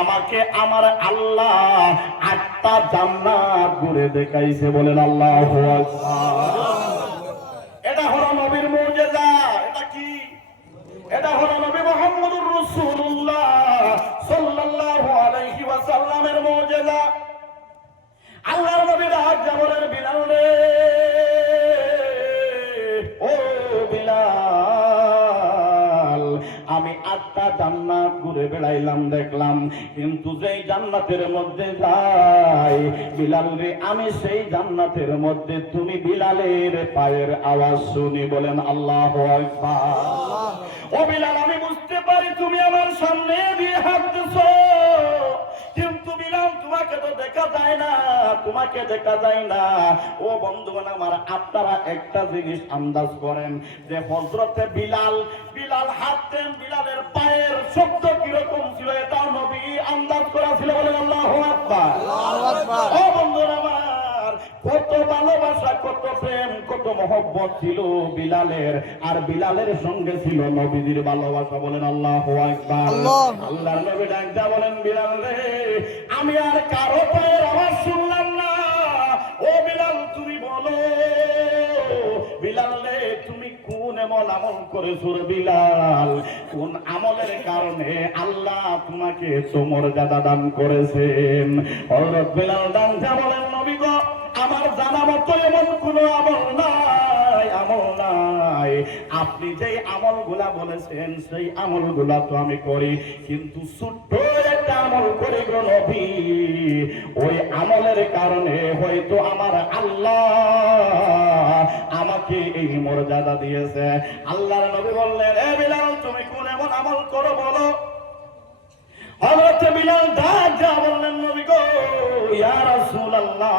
আমাকে আমার আল্লাহ 8টা জান্নাত ঘুরে দেখাইছে, বলেন আল্লাহু আকবার। এটা হলো নবীর মুজিজা। এটা কি? এটা হলো নবী মুহাম্মদুর রাসূলুল্লাহ সাল্লাল্লাহু আলাইহি ওয়াসাল্লামের মুজিজা। আল্লাহর নবী ডাক দিয়া বলেন, বিলাল রে, ও বিলাল, আমি 8টা জান্নাত ঘুরে বেড়াইলাম, দেখলাম, কিন্তু যেই জান্নাতের মধ্যে যাই বিলাল রে, আমি সেই জান্নাতের মধ্যে তুমি বিলালের পায়ের আওয়াজ শুনি, বলেন আল্লাহু আকবার। ও বিলাল, আমি বুঝতে পারি তুমি আমার সামনে দিয়ে হাঁটতেছো, কিন্তু বিলাল তোমাকে তো দেখা যায় না, তোমাকে দেখা যায় না। ও বন্ধুগণ আমার, আপনারা একটা জিনিস আন্দাজ করেন যে হযরতে বিলাল হাঁটতেন, বিলালের পায়ের শব্দ কিরকম ছিল, এটাও নবী আন্দাজ করা ছিল, বলেন আল্লাহু আকবার। ও বন্ধুরা আমার, কত ভালোবাসা, কত প্রেম, কত মহব্বত ছিল বিলালের, আর বিলালের সঙ্গে ছিল নবীজির ভালোবাসা, বলেন আল্লাহু আকবার। আল্লাহর নবী ডাকটা বলেন, বিলাল রে, আমি আর কারো পায়ের আওয়াজ শুনলাম না, ও বিলাল তুমি বলো, বিলাল রে, তুমি কোন এমন আমল করেছো রে বিলাল, কোন আমলের কারণে আল্লাহ তোমাকে এত মর্যাদা দান করেছেন? হযরত বিলাল ডাকটা বলেন, নবী গো, আমার জানা মতো এমন কোন আমল নাই, আমল নাই। আপনি যেই আমলগুলা বলেছেন সেই আমলগুলা তো আমি করি, কিন্তু ছোট্ট একটা আমল করি গো নবী, ওই আমলের কারণে হয়তো আমার আল্লাহ আমাকে এই মর্যাদা দিয়েছে। আল্লাহর নবী বললেন, এ বিলাল, তুমি কোন এমন আমল করো বলো। হযরত বিলাল দাঁড়া বললেন, নবী গো, ইয়া রাসূলুল্লাহ,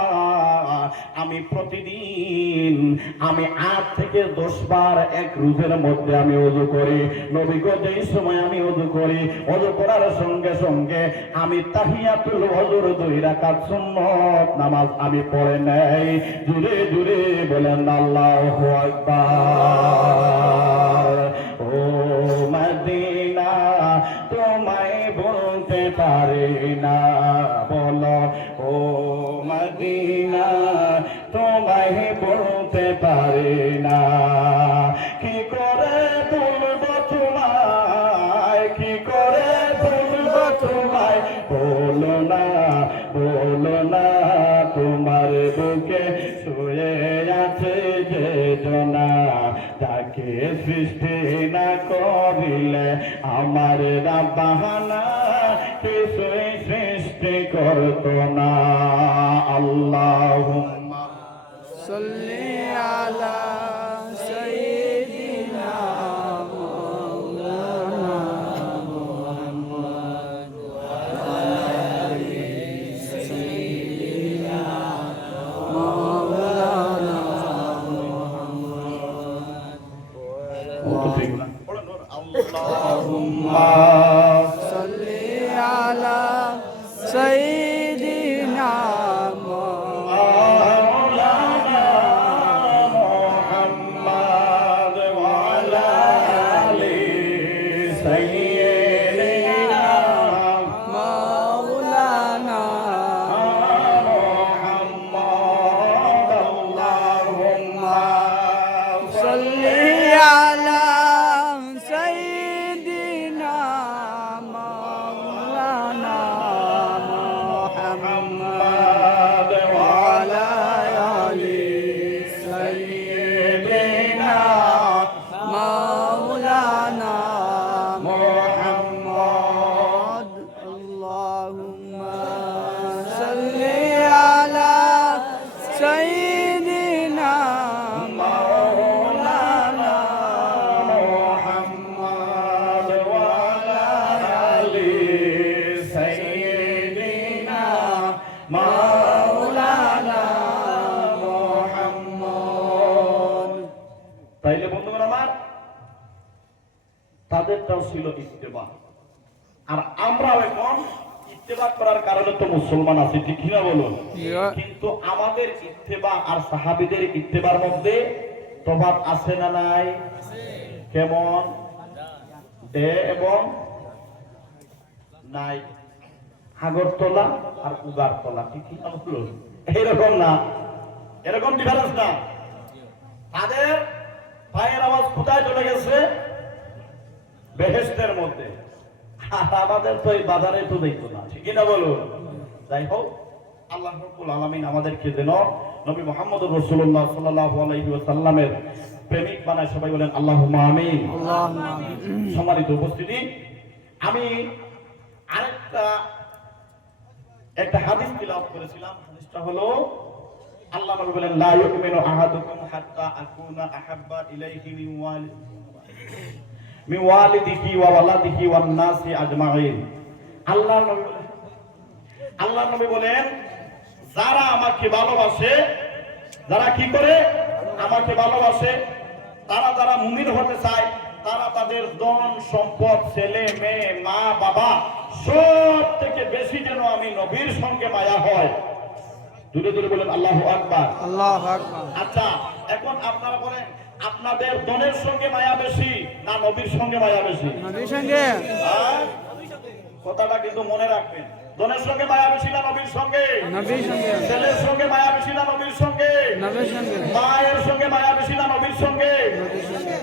আমি প্রতিদিন 8 থেকে 10 বার এক রোজের মধ্যে আমি ওযু করি। নবী গো, যেই সময় আমি ওযু করি, ওযু করার সঙ্গে সঙ্গে আমি তাহিয়াতুল ওযুর 2 রাকাত সুন্নাত নামাজ আমি পড়ে নেই। জোরে জোরে বলেন আল্লাহু আকবার। ও মদিনা, তোমায় বলতে পারি না, বলো, ও মদিনা, তোমায় বলতে পারি না, কি করে বলবো তোমায়, কি করে বলবো তোমায়, বলো না, বলো না, তোমার বুকে শুয়ে আছে যে জনা, তাকে সৃষ্টি না করিলে আমার রাব্বানা কিছুই সৃষ্টি করতো না। আল্লাহুম্মা সাল্লি আলা সাইয়্যিদিনা মাওলানা মুহাম্মদ ওয়া আলি সাইয়্যিদিনা মাওলানা মুহাম্মদ। আল্লাহুম্মা সাল্লি আলা সাইয়্যিদিনা মাওলানা মুহাম্মদ ওয়া আলা আলি সাইয়্যিদিনা মাওলানা মুহাম্মদ। আল্লাহুম্মা সাল্লি আলা সাইয়্যিদিনা মাওলানা মুহাম্মদ ওয়া আলা আলি সাইয়্যিদিনা মাওলানা মুহাম্মদ। আল্লাহুম্মা সাল্লি আলা সাইয়্যিদিনা মাওলানা মুহাম্মদ ওয়া আলা আলি সাইয়্যিদিনা মাওলানা মুহাম্মদ। তাইলে বন্ধুগণ আমার, তাদেরটাও ছিল ইত্তেবা, আর আমরাও এখন ইত্তেবা করার কারণে তো মুসলমান আছি, ঠিক না বলুন? কিন্তু আমাদের ইত্তেবা আর সাহাবীদের ইত্তেবার মধ্যে তফাৎ আছে না নাই? কেমন? ডে এবং নাই হাগরতলা আর উগারতলা কি হলো এরকম না, এরকম ডিফারেন্স না। তাদের পায়ের আওয়াজ কোথায় চলে গেছে? বেহেশতের মধ্যে। আর আমাদের তো এই বাজারে তো দেখতো না, ঠিক না বলুন? যাই হোক, আল্লাহ রাব্বুল আলামিন আমাদেরকে যেন নবী মুহাম্মদুর রাসূলুল্লাহ সাল্লাল্লাহু আলাইহি ওয়াসাল্লামের প্রেমিক বানায়, সবাই বলেন আল্লাহুম্মা আমিন। আল্লাহুম্মা আমিন। সম্মানিত উপস্থিতি, আমি একটা হাদিস তিলাওয়াত করেছিলাম। হাদিসটা হলো, আল্লাহ নবী বলেন লা ইউমিনু আহাদুকুম হাত্তা আকুনা আহাব্বা ইলাইহি মিন ওয়ালিদিহি ওয়া ওয়ালাদিহি ওয়ান নাসি আজমাইন। আল্লাহ নবী বলেন যারা আমাকে ভালোবাসে, যারা কি করে আমাকে ভালোবাসে, তারা যারা মুমিন হতে চায়, তারা তাদের ধন সম্পদ, ছেলে মেয়ে, মা বাবা সব থেকে বেশি যেন আমি নবীর সঙ্গে মায়া হয়। দূরে দূরে বলেন আল্লাহু আকবার। আল্লাহু আকবার। আচ্ছা, এখন আপনারা বলেন আপনাদের ধনের সঙ্গে মায়া বেশি না নবীর সঙ্গে মায়া বেশি? নবীর সঙ্গে। কথাটা কিন্তু মনে রাখবেন। ধনের সঙ্গে মায়া বেশি না নবীর সঙ্গে? নবীর সঙ্গে। ছেলের সঙ্গে মায়া বেশি না নবীর সঙ্গে? নবীর সঙ্গে। মায়ের সঙ্গে মায়া বেশি না নবীর সঙ্গে? নবীর সঙ্গে।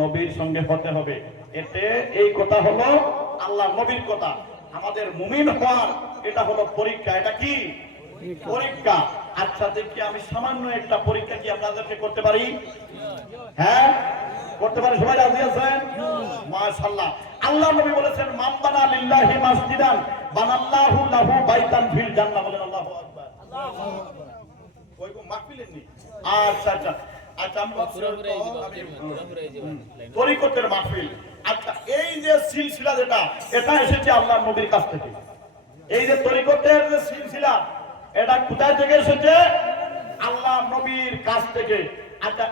নবীর সঙ্গে হতে হবে। এতে এই কথা হলো আল্লাহ নবীর কথা। আমাদের মুমিন হওয়ার এটা হলো পরীক্ষা। এটা কি পরীক্ষা? আচ্ছা, দেখি আমি সামান্য একটা পরীক্ষা কি আপনাদেরকে করতে পারি? হ্যাঁ, করতে পারি। সবাই রাজি আছেন? মাশাআল্লাহ। আল্লাহ নবী বলেছেন মান বানা লিল্লাহি মাসজিদান বানাল্লাহু লাহু বাইতান ফিল জান্নাহ। বলেন আল্লাহু আকবার। আল্লাহু আকবার। কই গো মাহফিলের নি? আচ্ছা আচ্ছা আচ্ছা, আমি তরিকতের মাহফিল। আচ্ছা, এই যে সিলসিলা যেটা, এটা এসেছে আল্লাহ নবীর কাছ থেকে। এই যে তরিকতের যে সিলসিলা, এটা কোথায় থেকে এসেছে? আল্লাহ নবীর কাছ থেকে। আচ্ছা,